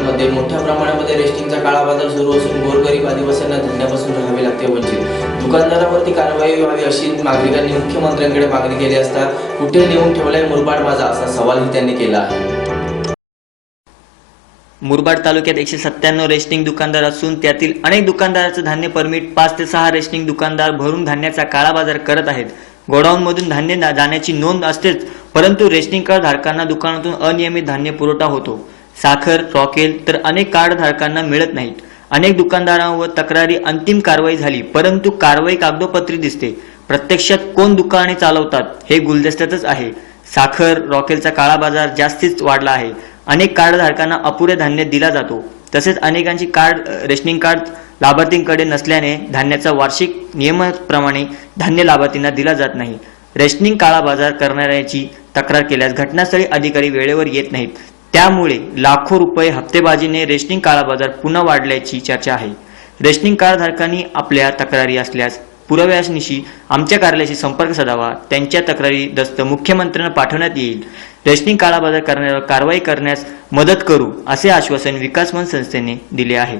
मुरबाडमध्ये मोठ्या प्रमाणामध्ये रेस्टिंगचा काळा बाजार सुरू असून गोरगरीब आदिवासींना धंद्यापासून राहावे लागते वंचित दुकानदारावरती कारवाई व्हावी अशी नागरिकांनी मुख्यमंत्र्यांकडे मागणी केली असता कुठे नेऊन ठेवलाय मुरबाड माझा असा सवालही त्यांनी केला आहे. मुरबाड तालुक्यात एकशे सत्त्याण्णव रेशनिंग दुकानदार असून त्यातील अनेक दुकानदाराचं धान्य परमिट पाच ते सहा रेशनिंग दुकानदार भरून धान्याचा काळा बाजार करत आहेत. गोडाऊनमधून धान्य जाण्याची नोंद असतेच परंतु रेशनिंग कार्ड धारकांना दुकानातून अनियमित धान्य पुरवठा होतो. साखर रॉकेल तर अनेक कार्डधारकांना मिळत नाहीत. अनेक दुकानदारांवर तक्रारी अंतिम कारवाई झाली परंतु कारवाई कागदोपत्री दिसते. प्रत्यक्षात कोण दुकाने चालवतात हे गुलदस्त्यातच आहे. साखर रॉकेलचा काळा बाजार जास्तीच वाढला आहे. अनेक कार्डधारकांना अपुरे धान्य दिला जातो. तसेच अनेकांची कार्ड रेशनिंग कार्ड लाभार्थींकडे नसल्याने धान्याचा वार्षिक नियमाप्रमाणे धान्य लाभार्थींना दिला जात नाही. रेशनिंग काळा बाजार करणाऱ्याची तक्रार केल्यास घटनास्थळी अधिकारी वेळेवर येत नाहीत. त्यामुळे लाखो रुपये हप्तेबाजीने रेशनिंग काळाबाजार पुन्हा वाढल्याची चर्चा आहे. रेशनिंग कार्डधारकांनी आपल्या तक्रारी असल्यास पुराव्यानिशी आमच्या कार्यालयाशी संपर्क साधावा त्यांच्या तक्रारी दस्त मुख्यमंत्र्यांना पाठवण्यात येईल. रेशनिंग काळाबाजार करण्यावर कारवाई करण्यास मदत करू असे आश्वासन विकासमन संस्थेने दिले आहे.